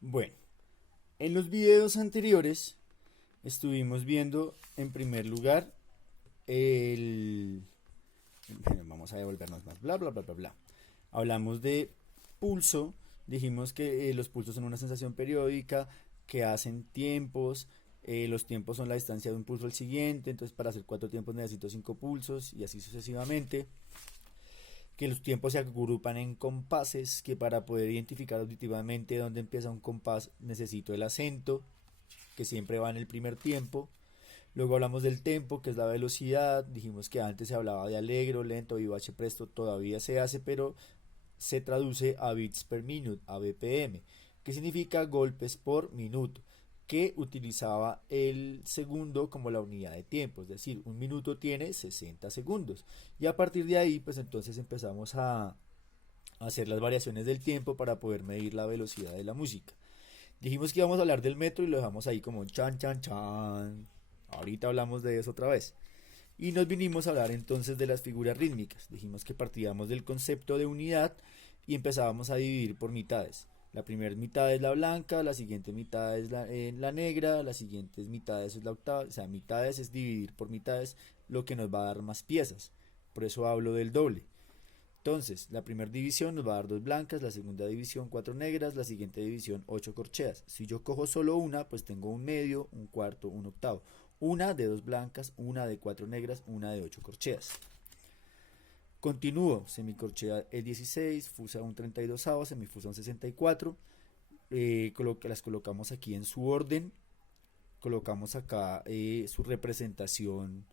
Bueno, en los videos anteriores estuvimos viendo en primer lugar el... bueno, vamos a devolvernos más, bla, bla, bla, bla, bla. Hablamos de pulso, dijimos que los pulsos son una sensación periódica, que hacen tiempos, los tiempos son la distancia de un pulso al siguiente, entonces para hacer 4 tiempos necesito 5 pulsos y así sucesivamente, que los tiempos se agrupan en compases, que para poder identificar auditivamente dónde empieza un compás necesito el acento, que siempre va en el primer tiempo. Luego hablamos del tempo, que es la velocidad. Dijimos que antes se hablaba de alegro, lento, vivace, presto, todavía se hace, pero se traduce a bits per minute, a BPM, que significa golpes por minuto, que utilizaba el segundo como la unidad de tiempo, es decir, un minuto tiene 60 segundos. Y a partir de ahí, pues entonces empezamos a hacer las variaciones del tiempo para poder medir la velocidad de la música. Dijimos que íbamos a hablar del metro y lo dejamos ahí como chan chan chan. Ahorita hablamos de eso otra vez. Y nos vinimos a hablar entonces de las figuras rítmicas. Dijimos que partíamos del concepto de unidad y empezábamos a dividir por mitades. La primera mitad es la blanca, la siguiente mitad es la negra, la siguiente mitad es la octava. O sea, mitades es dividir por mitades, lo que nos va a dar más piezas. Por eso hablo del doble. Entonces, la primera división nos va a dar 2 blancas, la segunda división 4 negras, la siguiente división 8 corcheas. Si yo cojo solo una, pues tengo un medio, un cuarto, un octavo. Una de 2 blancas, una de 4 negras, una de 8 corcheas. Continúo, semicorchea es 16, fusa un 32avo, semifusa un 64. Las colocamos aquí en su orden. Colocamos acá su representación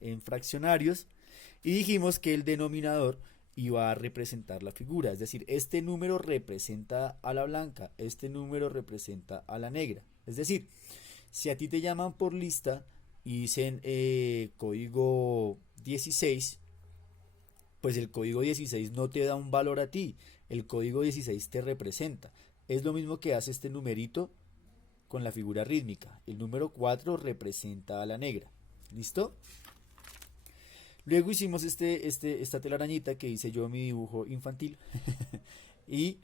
en fraccionarios. Y dijimos que el denominador iba a representar la figura. Es decir, este número representa a la blanca, este número representa a la negra. Es decir, si a ti te llaman por lista y dicen código 16, pues el código 16 no te da un valor a ti, el código 16 te representa. Es lo mismo que hace este numerito con la figura rítmica. El número 4 representa a la negra. ¿Listo? Luego hicimos esta telarañita que hice yo en mi dibujo infantil. Y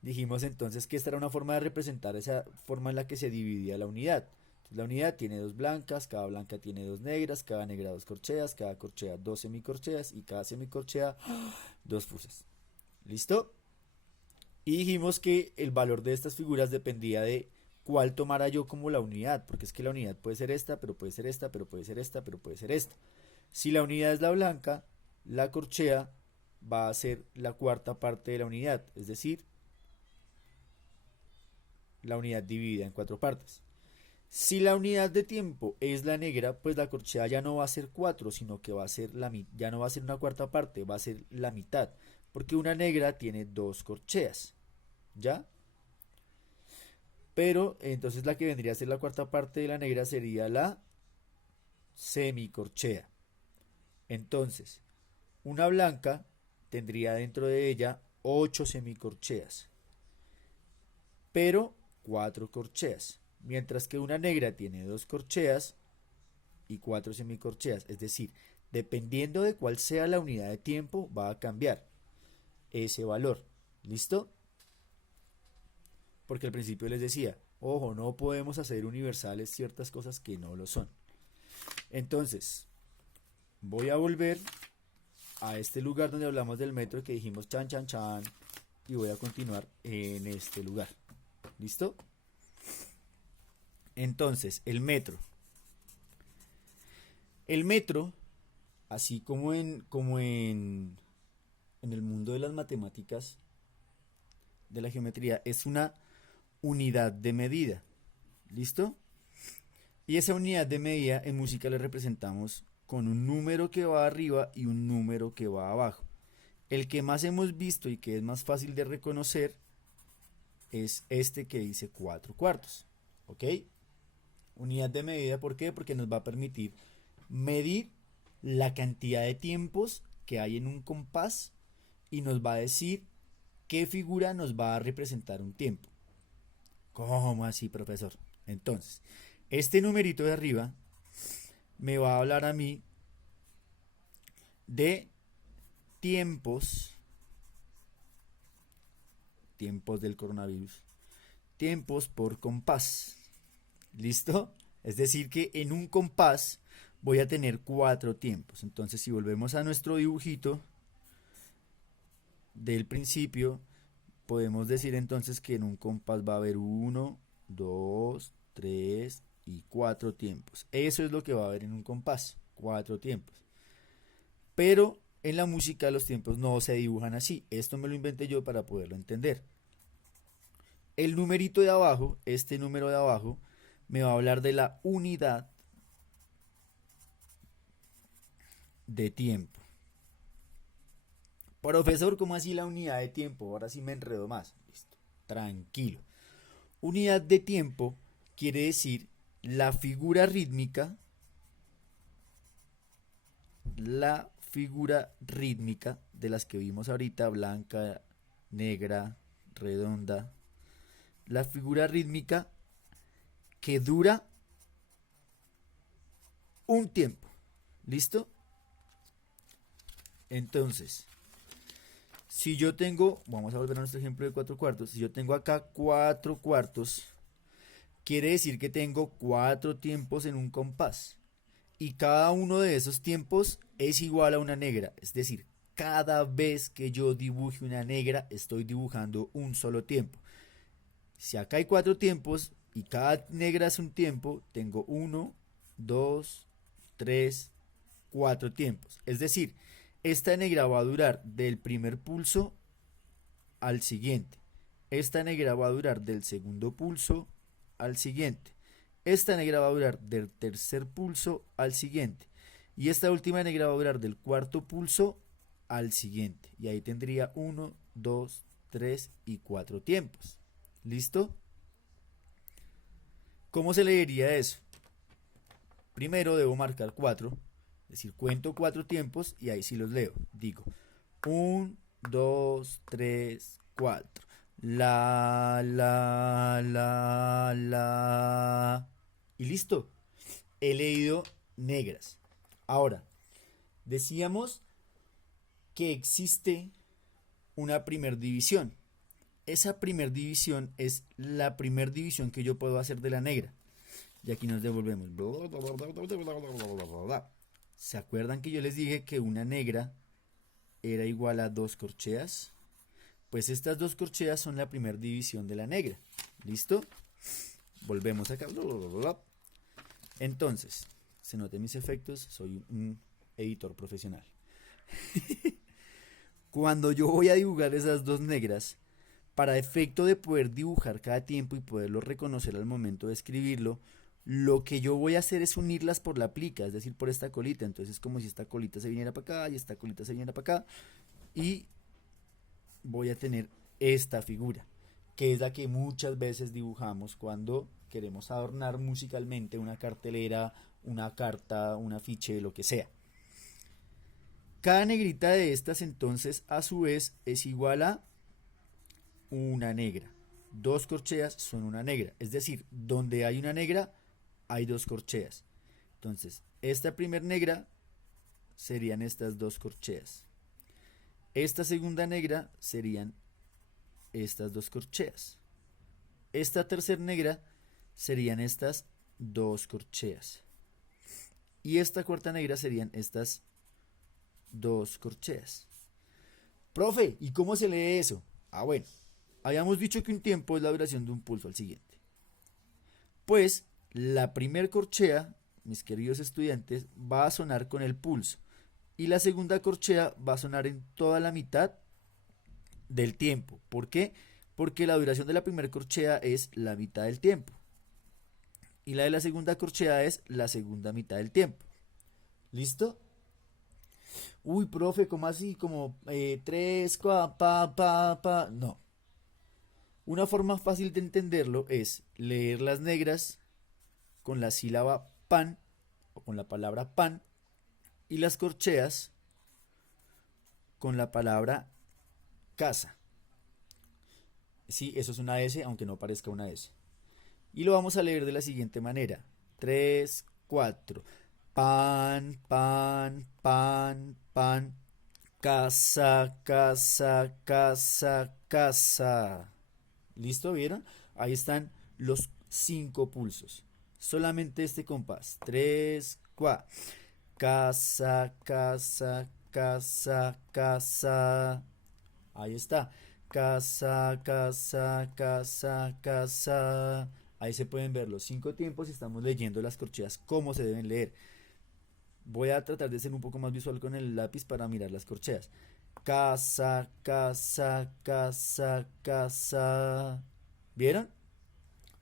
dijimos entonces que esta era una forma de representar esa forma en la que se dividía la unidad. Entonces, la unidad tiene 2 blancas, cada blanca tiene 2 negras, cada negra 2 corcheas, cada corchea 2 semicorcheas y cada semicorchea 2 fusas. ¿Listo? Y dijimos que el valor de estas figuras dependía de cuál tomara yo como la unidad, porque es que la unidad puede ser esta, pero puede ser esta, pero puede ser esta, pero puede ser esta. Si la unidad es la blanca, la corchea va a ser la cuarta parte de la unidad, es decir, la unidad dividida en 4 partes. Si la unidad de tiempo es la negra, pues la corchea ya no va a ser 4, sino que va a ser ya no va a ser una cuarta parte, va a ser la mitad, porque una negra tiene 2 corcheas, ¿ya? Pero entonces la que vendría a ser la cuarta parte de la negra sería la semicorchea. Entonces, una blanca tendría dentro de ella 8 semicorcheas, pero 4 corcheas, mientras que una negra tiene 2 corcheas y 4 semicorcheas, es decir, dependiendo de cuál sea la unidad de tiempo va a cambiar ese valor. ¿Listo? Porque al principio les decía, ojo, no podemos hacer universales ciertas cosas que no lo son. Entonces, voy a volver a este lugar donde hablamos del metro que dijimos chan chan chan y voy a continuar en este lugar. ¿Listo? Entonces, el metro. El metro, así como en el mundo de las matemáticas, de la geometría, es una unidad de medida. ¿Listo? Y esa unidad de medida en música la representamos con un número que va arriba y un número que va abajo. El que más hemos visto y que es más fácil de reconocer es este que dice 4 cuartos. ¿Ok? Unidad de medida, ¿por qué? Porque nos va a permitir medir la cantidad de tiempos que hay en un compás y nos va a decir qué figura nos va a representar un tiempo. ¿Cómo así, profesor? Entonces, este numerito de arriba me va a hablar a mí de tiempos, tiempos del coronavirus, tiempos por compás. ¿Listo? Es decir que en un compás voy a tener 4 tiempos. Entonces si volvemos a nuestro dibujito del principio, podemos decir entonces que en un compás va a haber 1, 2, 3 y 4 tiempos. Eso es lo que va a haber en un compás, 4 tiempos. Pero en la música los tiempos no se dibujan así. Esto me lo inventé yo para poderlo entender. El numerito de abajo, este número de abajo, me va a hablar de la unidad de tiempo. Profesor, ¿cómo así la unidad de tiempo? Ahora sí me enredo más. Listo, tranquilo. Unidad de tiempo quiere decir la figura rítmica, de las que vimos ahorita, blanca, negra, redonda. La figura rítmica que dura un tiempo. ¿Listo? Entonces, si yo tengo, vamos a volver a nuestro ejemplo de 4 cuartos, si yo tengo acá 4 cuartos, quiere decir que tengo 4 tiempos en un compás. Y cada uno de esos tiempos es igual a una negra. Es decir, cada vez que yo dibuje una negra, estoy dibujando un solo tiempo. Si acá hay 4 tiempos y cada negra es un tiempo, tengo 1, 2, 3, 4 tiempos. Es decir, esta negra va a durar del primer pulso al siguiente. Esta negra va a durar del segundo pulso al siguiente. Esta negra va a durar del tercer pulso al siguiente. Y esta última negra va a durar del cuarto pulso al siguiente. Y ahí tendría 1, 2, 3 y 4 tiempos. ¿Listo? ¿Cómo se leería eso? Primero debo marcar 4. Es decir, cuento 4 tiempos y ahí sí los leo. Digo 1, 2, 3, 4. La, la, la, la. Y listo. He leído negras. Ahora, decíamos que existe una primer división. Esa primer división es la primer división que yo puedo hacer de la negra. Y aquí nos devolvemos. ¿Se acuerdan que yo les dije que una negra era igual a 2 corcheas? Pues estas 2 corcheas son la primera división de la negra. ¿Listo? Volvemos acá. Entonces, se noten mis efectos, soy un editor profesional. Cuando yo voy a dibujar esas 2 negras, para efecto de poder dibujar cada tiempo y poderlo reconocer al momento de escribirlo, lo que yo voy a hacer es unirlas por la plica, es decir, por esta colita. Entonces es como si esta colita se viniera para acá y esta colita se viniera para acá. Y voy a tener esta figura, que es la que muchas veces dibujamos cuando queremos adornar musicalmente una cartelera, una carta, un afiche, lo que sea. Cada negrita de estas entonces a su vez es igual a una negra. 2 corcheas son una negra. Es decir, donde hay una negra hay 2 corcheas. Entonces, esta primer negra serían estas 2 corcheas. Esta segunda negra serían estas 2 corcheas. Esta tercera negra serían estas 2 corcheas. Y esta cuarta negra serían estas 2 corcheas. Profe, ¿y cómo se lee eso? Bueno, habíamos dicho que un tiempo es la duración de un pulso al siguiente. Pues la primer corchea, mis queridos estudiantes, va a sonar con el pulso. Y la segunda corchea va a sonar en toda la mitad del tiempo. ¿Por qué? Porque la duración de la primera corchea es la mitad del tiempo. Y la de la segunda corchea es la segunda mitad del tiempo. ¿Listo? Uy, profe, ¿cómo así? Como 3, pa. No. Una forma fácil de entenderlo es leer las negras con la sílaba pan o con la palabra pan y las corcheas con la palabra casa. Sí, eso es una S, aunque no parezca una S. Y lo vamos a leer de la siguiente manera. 3, 4. Pan, pan, pan, pan. Casa, casa, casa, casa. ¿Listo? ¿Vieron? Ahí están los 5 pulsos. Solamente este compás. 3, 4. Casa, casa, casa, casa. Ahí está. Casa, casa, casa, casa. Ahí se pueden ver los 5 tiempos y estamos leyendo las corcheas como se deben leer. Voy a tratar de ser un poco más visual con el lápiz para mirar las corcheas. Casa, casa, casa, casa. ¿Vieron?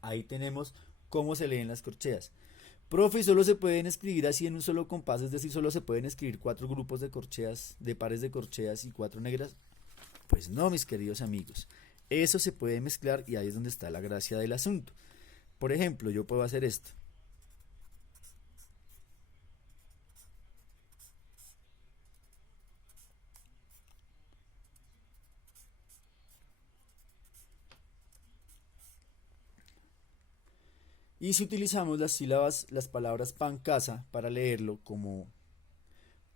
Ahí tenemos cómo se leen las corcheas. Profe, solo se pueden escribir así en un solo compás, es decir, solo se pueden escribir 4 grupos de corcheas, de pares de corcheas y 4 negras. Pues no, mis queridos amigos. Eso se puede mezclar y ahí es donde está la gracia del asunto. Por ejemplo, yo puedo hacer esto. Y si utilizamos las sílabas, las palabras pan, casa, para leerlo como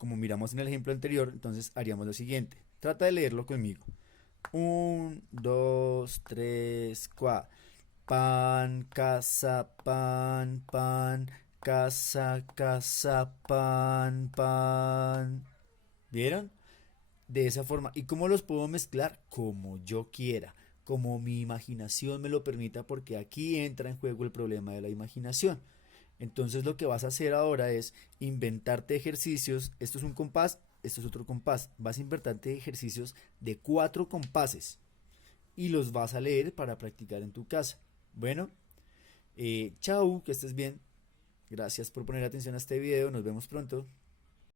miramos en el ejemplo anterior, entonces haríamos lo siguiente. Trata de leerlo conmigo. 1, 2, 3, 4. Pan, casa, pan, pan, casa, casa, pan, pan. ¿Vieron? De esa forma. ¿Y cómo los puedo mezclar? Como yo quiera, como mi imaginación me lo permita, porque aquí entra en juego el problema de la imaginación. Entonces lo que vas a hacer ahora es inventarte ejercicios. Esto es un compás, esto es otro compás. Vas a inventarte ejercicios de 4 compases y los vas a leer para practicar en tu casa. Bueno, chao, que estés bien. Gracias por poner atención a este video. Nos vemos pronto.